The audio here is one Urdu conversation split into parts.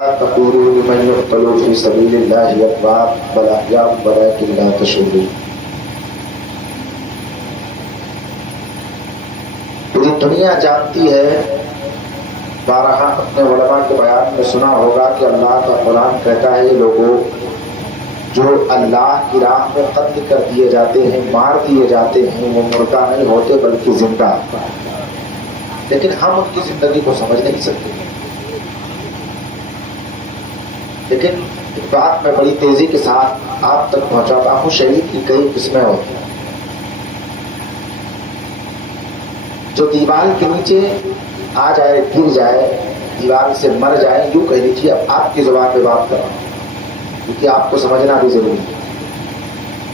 تقولوا لمن يقتل في سبيل الله اموات بل احياء ولكن لا تشعرون. پوری دنیا جانتی ہے، بارہا اپنے علماء کے بیان میں سنا ہوگا کہ اللہ کا قرآن کہتا ہے یہ لوگوں جو اللہ کی راہ میں قتل کر دیے جاتے ہیں، مار دیے جاتے ہیں، وہ مردہ نہیں ہوتے بلکہ زندہ. لیکن ہم ان کی زندگی کو سمجھ نہیں سکتے. لیکن ایک بات میں بڑی تیزی کے ساتھ آپ تک پہنچاتا ہوں، شہید کی کئی قسمیں ہوتی ہیں. جو دیوار کے نیچے آ جائے، گر جائے، دیوار سے مر جائے، یوں کہہ لیجیے. اب آپ کی زبان پہ بات کر رہا ہوں کیونکہ آپ کو سمجھنا بھی ضروری ہے.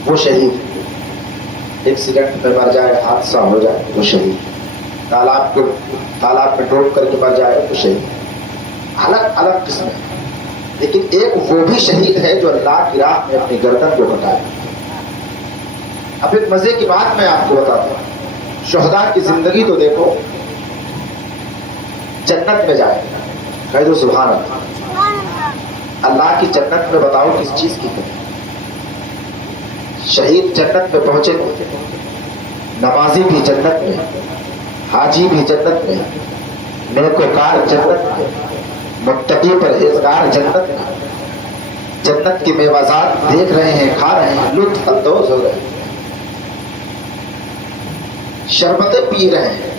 وہ شہید ایکسیڈنٹ میں مر جائے، حادثہ ہو جائے، وہ شہید. تالاب میں ڈوب کر کے مر جائے، وہ شہید. الگ الگ قسمیں. لیکن ایک وہ بھی شہید ہے جو اللہ کی راہ میں اپنی گردن کو کٹائے. اب ایک مزے کی بات میں آپ کو بتاتا ہوں. شہداء کی زندگی تو دیکھو، جنت میں جائے، کہہ دو سبحان اللہ. اللہ کی جنت میں بتاؤ کس چیز کی کمی. شہید جنت میں پہنچے، نمازی بھی جنت میں، حاجی بھی جنت میں، نیکوکار جنت میں، متقی پرہیزگار جنت میں. جنت کی میوازات دیکھ رہے ہیں، کھا رہے ہیں، لطف اندوز ہو رہے ہیں، شربتیں پی رہے ہیں،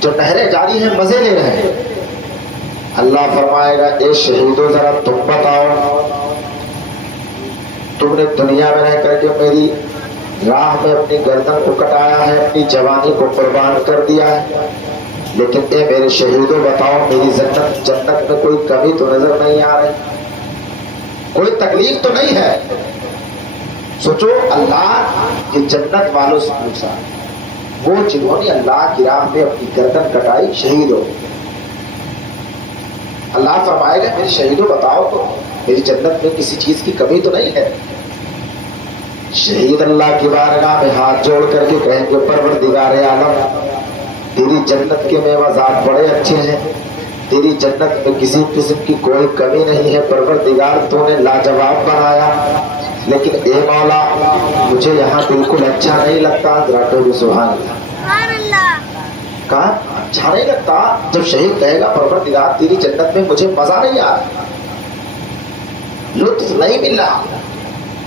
جو نہریں جاری ہیں مزے لے رہے ہیں. اللہ فرمائے گا اے شہیدو ذرا تم بتاؤ، تم نے دنیا میں رہ کر کے میری راہ میں اپنی گردن کو کٹایا ہے، اپنی جوانی کو قربان کر دیا ہے، لیکن اے میرے شہیدوں بتاؤ میری جنت میں کوئی کمی تو نظر نہیں آ رہی، کوئی تکلیف تو نہیں ہے. سوچو اللہ یہ جنت والوں سے پوچھا، وہ جنہوں نے اللہ کی راہ میں اپنی گردن کٹائی شہید ہو. اللہ فرمائے گا میرے شہیدوں بتاؤ تو میری جنت میں کسی چیز کی کمی تو نہیں ہے. شہید اللہ کی بارگاہ میں ہاتھ جوڑ کر کے کہیں گے پروردگار عالم تیری جنت کے میوازات بڑے اچھے ہیں، تیری جنت میں کسی قسم کی کوئی کمی نہیں ہے. پروردگار تو نے لاجواب بنایا، لیکن اے مولا مجھے یہاں بالکل اچھا نہیں لگتا. ذرا تو سبحان اللہ. کہا اچھا نہیں لگتا؟ جب شہید کہے گا پروردگار تیری جنت میں مجھے مزہ نہیں آ رہا، لطف نہیں مل رہا،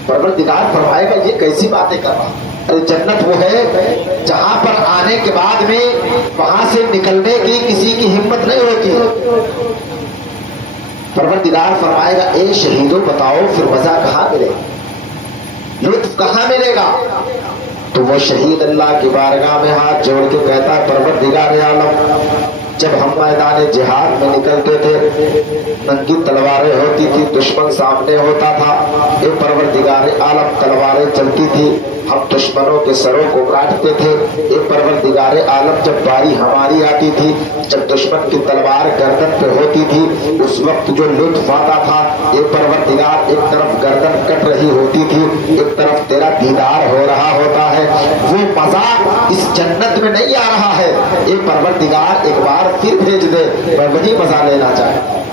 پروردگار فرمائے گا یہ کیسی باتیں کر رہا. ارے جنت وہ ہے جہاں پر آنے کے بعد میں وہاں سے نکلنے کی کسی کی ہمت نہیں ہوتی. پروردگار فرمائے گا اے شہیدوں بتاؤ پھر مزہ کہاں ملے گا، لطف کہاں ملے گا. تو وہ شہید اللہ کی بارگاہ میں ہاتھ جوڑ کے کہتا ہے پروردگار عالم جب ہم میدان جہاد میں نکلتے تھے، ننگی تلواریں ہوتی تھی، دشمن سامنے ہوتا تھا، اے پروردگار عالم تلواریں چلتی تھی، ہم دشمنوں کے سروں کو کاٹتے تھے. اے پروردگار عالم جب باری ہماری آتی تھی، جب دشمن کی تلوار گردن پہ ہوتی تھی، اس وقت جو لطف آتا تھا، اے پروردگار ایک طرف گردن کٹ رہی ہوتی تھی، ایک طرف تیرا دیدار ہو رہا ہوتا ہے، وہ مزہ اس جنت میں نہیں آ رہا ہے. اے پروردگار ایک بار پھر بھیج دے، میں وہی مزہ لینا چاہتا ہوں.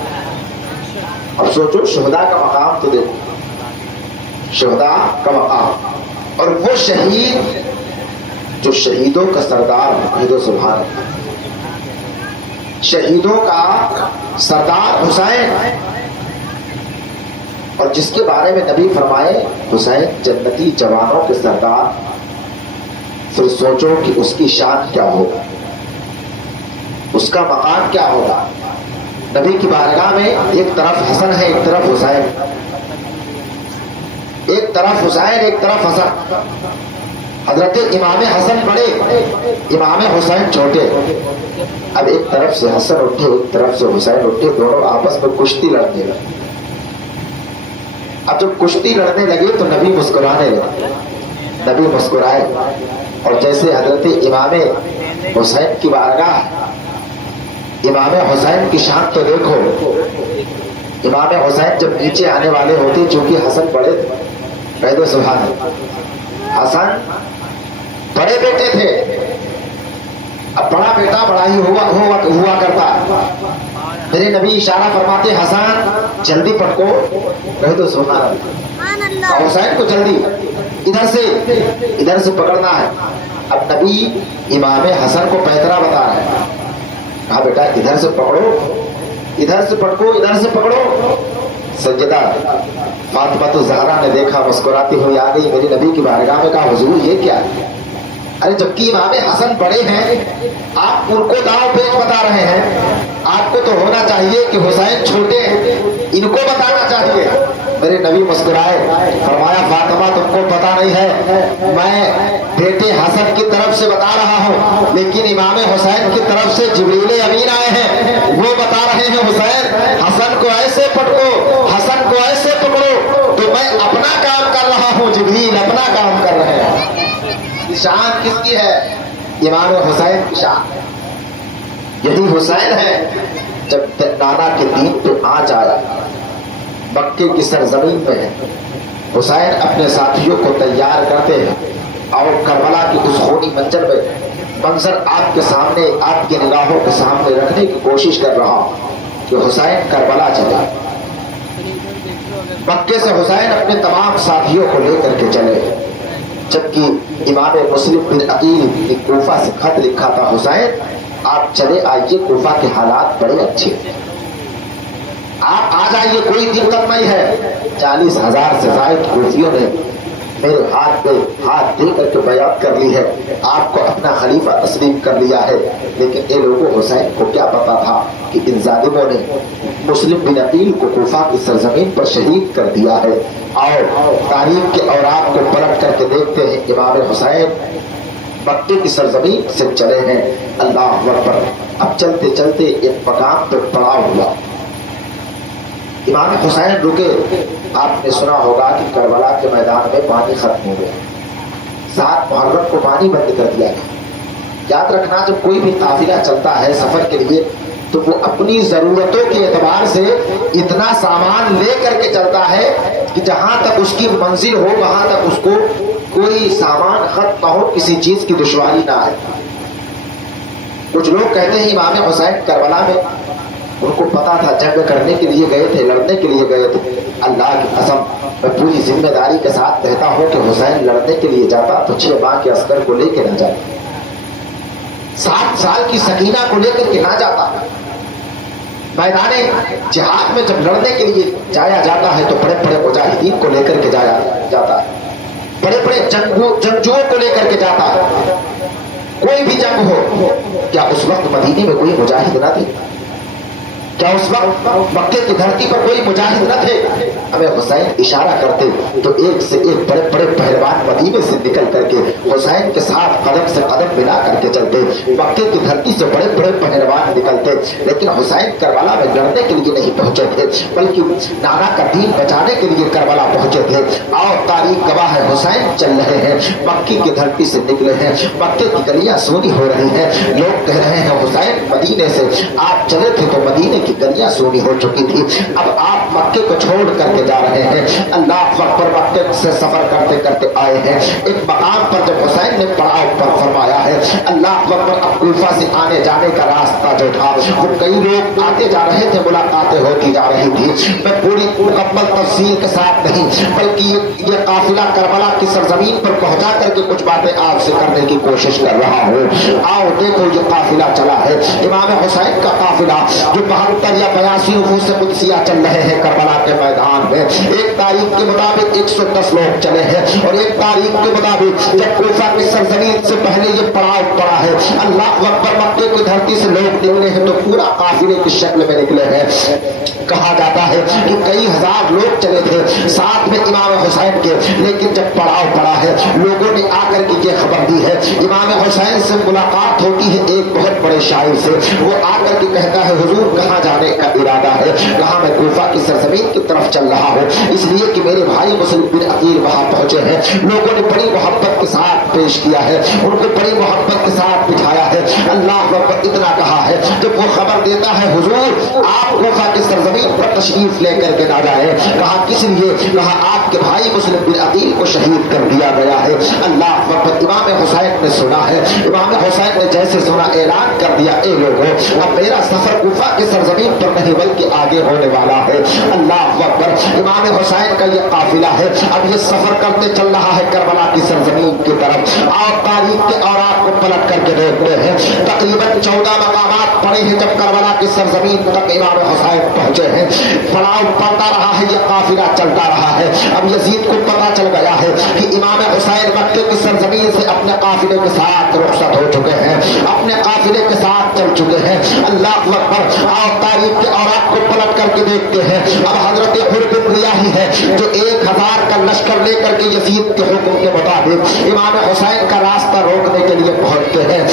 اب سوچو شہداء کا مقام تو دیکھو، شہداء کا مقام. اور وہ شہید جو شہیدوں کا سردار، شہیدوں سبحان اللہ، شہیدوں کا سردار حسین، اور جس کے بارے میں نبی فرمائے حسین جنتی جوانوں کے سردار. پھر سوچو کہ اس کی شان کیا ہوگا، اس کا مقام کیا ہوگا. نبی کی بارگاہ میں ایک طرف حسن ہے، ایک طرف حسین، ایک طرف حسین ایک طرف حسن. حضرت امام حسن بڑے، امام حسین چھوٹے. اب ایک طرف سے حسن اٹھے، ایک طرف سے حسین اٹھے، دونوں آپس میں کشتی لڑنے لگے. اب جب کشتی لڑنے لگے تو نبی مسکرانے لگے. نبی مسکرائے اور جیسے حضرت امام حسین کی بارگاہ، امام حسین کی شان تو دیکھو. امام حسین جب نیچے آنے والے ہوتے، چونکہ حسن بڑے تھے، کہہ دو سبحان اللہ، حسن بڑے بیٹے تھے. اب بڑا بیٹا بڑا ہی ہوا کرتا ہے. میرے نبی اشارہ فرماتے حسن جلدی پٹکو، کہے تو سبحان اللہ، حسین کو جلدی ادھر سے پکڑنا ہے۔ اب نبی امام حسن کو پیترا بتا رہے ہیں، کہا بیٹا ادھر سے پکڑو، ادھر سے پکڑو، ادھر سے پکڑو۔ سجدہ فاطمہ الزہرا نے دیکھا، مسکراتی ہوئی آ گئی میری نبی کی بارگاہ میں، کہا حضور یہ کیا ہے؟ ارے جبکہ امام حسن بڑے ہیں، آپ ان کو داؤ پیچ بتا رہے ہیں، آپ کو تو ہونا چاہیے کہ حسین چھوٹے ہیں، ان کو بتانا چاہیے۔ میرے نبی مسکرائے، فرمایا فاطمہ تم کو پتا نہیں ہے، میں بیٹے حسن کی طرف سے بتا رہا ہوں، لیکن امام حسین کی طرف سے جبریل امین آئے ہیں، وہ بتا رہے ہیں حسین حسن کو ایسے پکڑو، حسن کو ایسے پکڑو، تو میں اپنا کام کر رہا ہوں، جبریل اپنا کام کر رہے ہیں۔ شان کس کی ہے؟ امام حسین کی شان ہے۔ یہی حسین ہے جب نانا کے دین پہ آنچ آیا، مکے کی سرزمین میں ہے، حسین اپنے ساتھیوں کو تیار کرتے ہیں اور کربلا کی اس خونی منظر آپ کے سامنے، آپ کی نگاہوں کے سامنے رکھنے کی کوشش کر رہا ہوں کہ حسین کربلا چلا۔ مکے سے حسین اپنے تمام ساتھیوں کو لے کر کے چلے، جبکہ امام مسلم بن عقیل نے کوفہ سے خط لکھا تھا، حسین آپ چلے آئیے، کوفہ کے حالات بڑے اچھے، آپ آ جائیے، کوئی دقت نہیں ہے۔ 40,000 سے زائد کوفیوں نے میرے ہاتھ پہ ہاتھ دے کر کے بیعت کر لی ہے، آپ کو اپنا خلیفہ تسلیم کر لیا ہے، لیکن یہ لوگوں حسین کو کیا پتا تھا کہ ان ظالموں نے مسلم بن عقیل کو کوفہ کی سرزمین پر شہید کر دیا ہے۔ اور تاریخ کے اوراق کو پلٹ کر کے دیکھتے ہیں، امام حسین مکے کی سرزمین سے چلے ہیں۔ اللہ اکبر۔ اب چلتے چلتے ایک مقام پر پڑاؤ ہوا، امام حسین رکے۔ آپ نے سنا ہوگا کہ کربلا کے میدان میں پانی ختم ہو گیا، 7 محرم کو پانی بند کر دیا گیا۔ یاد رکھنا جب کوئی بھی قافلہ چلتا ہے سفر کے لیے تو وہ اپنی ضرورتوں کے اعتبار سے اتنا سامان لے کر کے چلتا ہے کہ جہاں تک اس کی منزل ہو وہاں تک اس کو کوئی سامان ختم نہ ہو، کسی چیز کی دشواری نہ آئے۔ کچھ لوگ کہتے ہیں امام حسین کربلا میں ان کو پتا تھا جنگ کرنے کے لیے گئے تھے، لڑنے کے لیے گئے تھے۔ اللہ کی قسم میں پوری ذمہ داری کے ساتھ کہتا ہوں کہ حسین لڑنے کے لیے جاتا تو 6 ماہ کے عسکر کو لے کے نہ جاتا، 7 سال کی سکینہ کو لے کر کے نہ جاتا۔ میدان جہاد میں جب لڑنے کے لیے جایا جاتا ہے تو بڑے بڑے مجاہدین کو لے کر کے جایا جاتا ہے، بڑے بڑے جنگجوؤں کو لے کر کے جاتا ہے۔ کوئی بھی جنگ ہو، کیا اس وقت مدینے میں کوئی مجاہد نہ تھے؟ کیا اس وقت مکے کی دھرتی پر کوئی مجاہد نہ تھے؟ ہمیں حسین اشارہ کرتے تو ایک سے ایک بڑے بڑے پہلوان مدینے سے نکل کر کے حسین کے ساتھ قدم سے قدم ملا کر کے چلتے، مکے کی دھرتی سے بڑے بڑے پہلوان نکلتے، لیکن حسین کربلا میں لڑنے کے لیے نہیں پہنچے تھے بلکہ نانا کا دین بچانے کے لیے کربلا پہنچے تھے۔ اور تاریخ گواہ ہے، حسین چل رہے ہیں، مکے کی دھرتی سے نکلے ہیں، مکے کی گلیاں سونی ہو رہی ہیں، لوگ کہہ رہے ہیں حسین مدینے سے آپ چلے تھے تو مدینے کی گلیاں سونی ہو چکی تھی، اب آپ مکے کو چھوڑ کر کے جا رہے ہیں۔ اللہ اکبر، مکے سے سفر کرتے کرتے آئے ہیں، ایک مقام پر جب حسین نے پڑاؤ پر فرمایا ہے، اللہ اکبر، اب کوفہ سے آنے جانے کا راستہ جو تھا وہ کئی لوگ آتے جا رہے تھے، ملاقاتیں ہوتی جا رہی تھی۔ میں پوری مکمل تفصیل کے ساتھ نہیں بلکہ یہ قافلہ کربلا کی سرزمین پر پہنچا کر کے کچھ باتیں آپ سے کرنے کی کوشش کر رہا ہوں۔ آؤ دیکھو یہ قافلہ چلا ہے، امام حسین کا قافلہ جو 72 یا 82 نفوس قدسیہ چل رہے ہیں کربلا کے میدان میں۔ ایک تاریخ کے مطابق 110 لوگ چلے ہیں اور ایک تاریخ کے مطابق جب کوفہ کی سرزمین سے پہلے یہ پڑاؤ پڑا ہے، اللہ اکبر، مکے کی دھرتی سے لوگ نکلے ہیں تو پورا قافلے کی شکل میں نکلے ہیں۔ کہا جاتا ہے کہ کئی ہزار لوگ چلے تھے ساتھ میں امام حسین کے، لیکن جب پڑاؤ پڑا ہے لوگوں نے آ کر کے یہ خبر دی ہے، امام حسین سے ملاقات ہوتی ہے ایک بہت بڑے شاعر سے، وہ آ کر کے کہتا ہے حضور کہاں جانے کا ارادہ ہے؟ کہا میں کوفہ کی سرزمین کی طرف چل رہا ہوں، اس لیے کہ میرے بھائی مسلم بن عقیل وہاں پہنچے ہیں، لوگوں نے بڑی محبت کے ساتھ پیش کیا ہے، ان کو بڑی محبت کے ساتھ بٹھایا ہے۔ اللہ اکبر اتنا کہا ہے، جب وہ خبر دیتا ہے حضور آپ کوفہ کی سرزمین پر تشریف لے کر کے نہ جائیں، کہا کس لیے؟ کہا آپ کے بھائی مسلم بن عقیل کو شہید کر دیا گیا ہے۔ اللہ اکبر امام حسین نے سنا ہے، امام حسین نے جیسے سنا اعلان کر دیا، اے لوگوں اب میرا سفر کوفہ کی سرزمین پر نہیں بلکہ آگے ہونے والا ہے۔ اللہ اکبر امام حسین کا یہ قافلہ ہے، اب یہ سفر کرتے چل رہا ہے کربلا کی سرزمین کی طرف۔ آپ تاریخ کے اوراق کو پلٹ کر کے دیکھتے ہیں، تقریباً 14 مقامات پڑے ہیں جب کربلا کی سرزمین تک امام حسین پہنچے ہیں۔ پڑاؤ پڑتا رہا ہے، یہ قافلہ چلتا رہا ہے۔ اب یزید کو پتہ چل گیا ہے کہ امام حسین مکے کی سرزمین سے اپنے قافلے کے ساتھ رخصت ہو چکے ہیں، اپنے قافلے کے ساتھ چل چکے ہیں۔ اللہ اکبر آپ تاریخ کے اوراق کو پلٹ کر کے دیکھتے ہیں، اب حضرت حر بن ریاحی ہے جو 1000 کا لشکر لے کر کے یزید کے حکم کے مطابق امام حسین کا راستہ روکنے کے لیے پہنچتے ہیں۔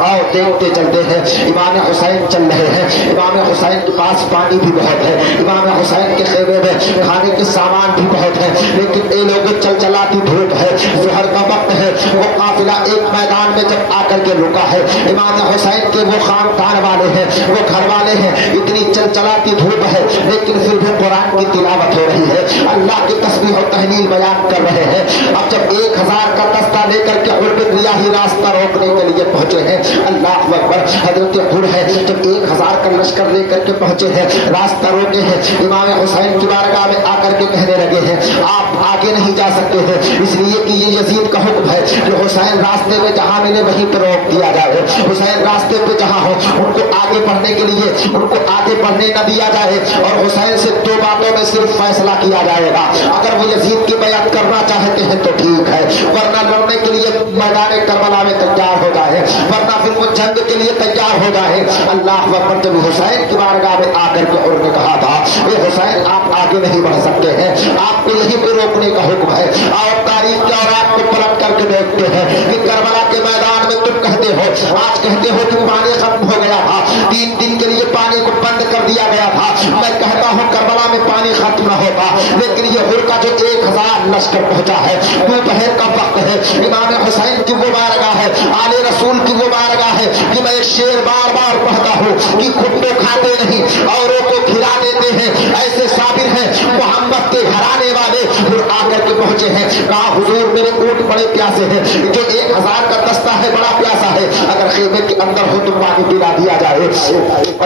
اور دیکھتے چلتے ہیں امام حسین چل رہے ہیں، امام حسین کے پاس پانی بھی بہت ہے، امام حسین کے خیمے میں کھانے کے سامان بھی بہت ہے، لیکن یہ لوگ چل چلاتی دھوپ ہے، ظہر کا وقت ہے۔ وہ قافلہ ایک میدان میں جب آ کر کے رکا ہے، امام حسین کے وہ خاندان والے ہیں، وہ گھر والے ہیں، اتنی چل چلاتی دھوپ ہے لیکن پھر بھی قرآن کی تلاوت ہو رہی ہے، اللہ کی تسبیح و تہلیل بیان کر رہے ہیں۔ اب جب 1000 کا دستہ لے کر کے حر بن ریاحی راستہ روکنے کے لیے پہنچے ہیں، اللہ اکبر حضرت حر ہے جب 1000 کا لشکر لے کر کے پہنچے ہیں، راستہ روکے ہیں، امام حسین کی بارگاہ میں آ کر کے کہنے لگے ہیں آپ آگے نہیں جا سکتے ہیں، اس لیے کہ یہ یزید کا حکم ہے کہ حسین راستے میں جہاں ملے وہیں پر روک دیا جائے، حسین راستے پہ جہاں ہو ان کو آگے بڑھنے کے لیے ان کو آگے بڑھنے نہ دیا جائے، اور حسین سے 2 باتوں میں صرف فیصلہ کیا جائے گا، اگر وہ یزید کی بیعت کرنا چاہتے ہیں تو ٹھیک ہے، ورنہ لڑنے کے لیے میدان کربلا میں تیار ہو جائے، ورنہ پھر وہ جنگ کے لیے تیار ہو جائے۔ اللہ اکبر جب حسین کی بارگاہ میں آ کر کے انہوں نے کہا تھا اے حسین آپ آگے نہیں بڑھ سکتے ہیں، آپ کو یہیں پہ روکنے کا حکم ہے۔ اور تاریخ کے اوراق کو پلٹ کر کے دیکھتے ہیں کہ کربلا کے میدان میں تم کہتے ہو آج کہتے ہو کہ پانی ختم ہو گیا تھا، 3 دن کے لیے پانی کو بند کر دیا گیا تھا، میں کہتا ہوں کربلا میں پانی ختم نہ ہوگا، لیکن یہ حر کا جو 1000 لشکر پہنچا ہے، دوپہر کا وقت ہے، امام حسین کی وہ بارگاہ ہے، آل رسول کی وہ بارگاہ ہے کہ میں ایک شعر بار بار پڑھتا ہوں کہ خود تو کھاتے نہیں اوروں کو کھلا دیتے ہیں، ایسے صابر ہیں محمد کے گھرانے والے۔ پھر آ کر کے پہنچے ہیں، کہا حضور میرے اونٹ بڑے پیاسے ہیں، جو 1000 کا دستہ ہے بڑا پیاسا ہے، اگر خیمے کے اندر ہو تو پانی پلا دیا جائے۔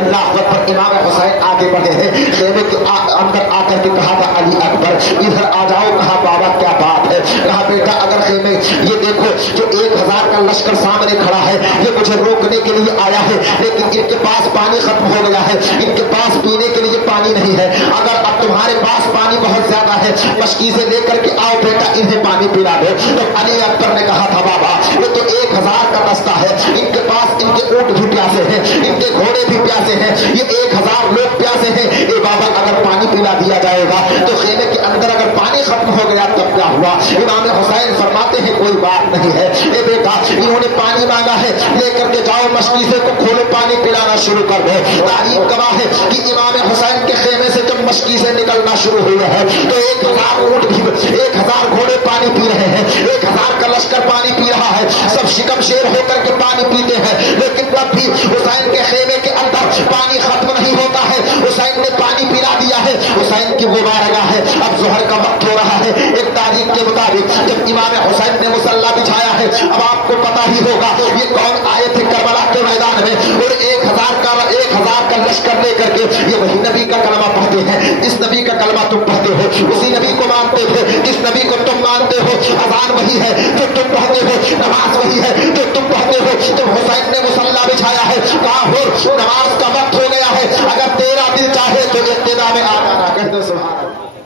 اللہ اکبر امام حسین آگے بڑھے ہیں، خیمے کے اندر آ کر کے کہا تھا علی اکبر ادھر آ جاؤ، کہا بابا کیا بات ہے؟ کہا بیٹا اگر خیمے یہ دیکھو جو 1000 کا لشکر سامنے کھڑا ہے یہ مجھے روکنے کے لیے آیا ہے، لیکن ان کے پاس پانی ختم ہو گیا ہے، ان کے پاس پینے کے لیے پانی نہیں ہے، اگر اب تمہارے پاس پانی بہت زیادہ ہے مشکیزیں لے کر کے آؤ بیٹا انہیں پانی پلا دو۔ تو علی اکبر نے کہا تھا بابا یہ تو 1000 کا دستہ ہے، ان کے پاس ان کے اونٹ بھی پیاسے ہیں، ان کے گھوڑے بھی پیاسے ہیں، یہ 1000 لوگ پیاسے ہیں، اے بابا اگر پانی پلا دیا جائے گا تو خیمے کے اندر اگر پانی ختم ہو گیا تب کیا ہوا؟ امام حسین فرماتے ہیں کوئی بات نہیں ہے، اے بیٹا انہوں نے پانی مانگا ہے، لے کر کے جاؤ مشکیزے کو کھولو پانی پلانا شروع کر دو۔ تاریخ گواہ ہے کہ امام حسین کے خیمے سے جب مشکیزیں نکلنا شروع ہوئے ہیں تو 1000 اونٹ بھی 1000 گھوڑے پانی پی رہے ہیں، 1000 کا لشکر پانی پی رہا ہے، سب شکم شیر ہو کر کے پانی پیتے ہیں، لیکن تب بھی حسین کے خیمے کے اندر پانی ختم نہیں ہوتا ہے، حسین نے پانی پلا دیا ہے، حسین کی وہ بارگاہ ہے۔ اب ظہر کا وقت ہو رہا ہے، ایک تاریخ کے مطابق جب امام حسین نے مصلی بچھایا ہے، اب آپ کو پتا ہی ہوگا یہ کون آئے تھے کربلا کے میدان میں، اور 1000 کا لشکر لے کر کے یہ وہی نبی کا کلمہ پڑھتے ہیں جس نبی کا کلمہ تم پڑھتے ہو، اسی نبی کو مانتے تھے جس نبی کو تم مانتے ہو، اذان وہی ہے جو تم پڑھتے ہو، نماز وہی ہے جو تم پڑھتے ہو۔ جب حسین نے مصلی بچھایا ہے کہا نماز کا وقت ہو گیا ہے، اگر تیرا دل چاہے تو ابتدا میں آ جانا، کہتے سبحان اللہ۔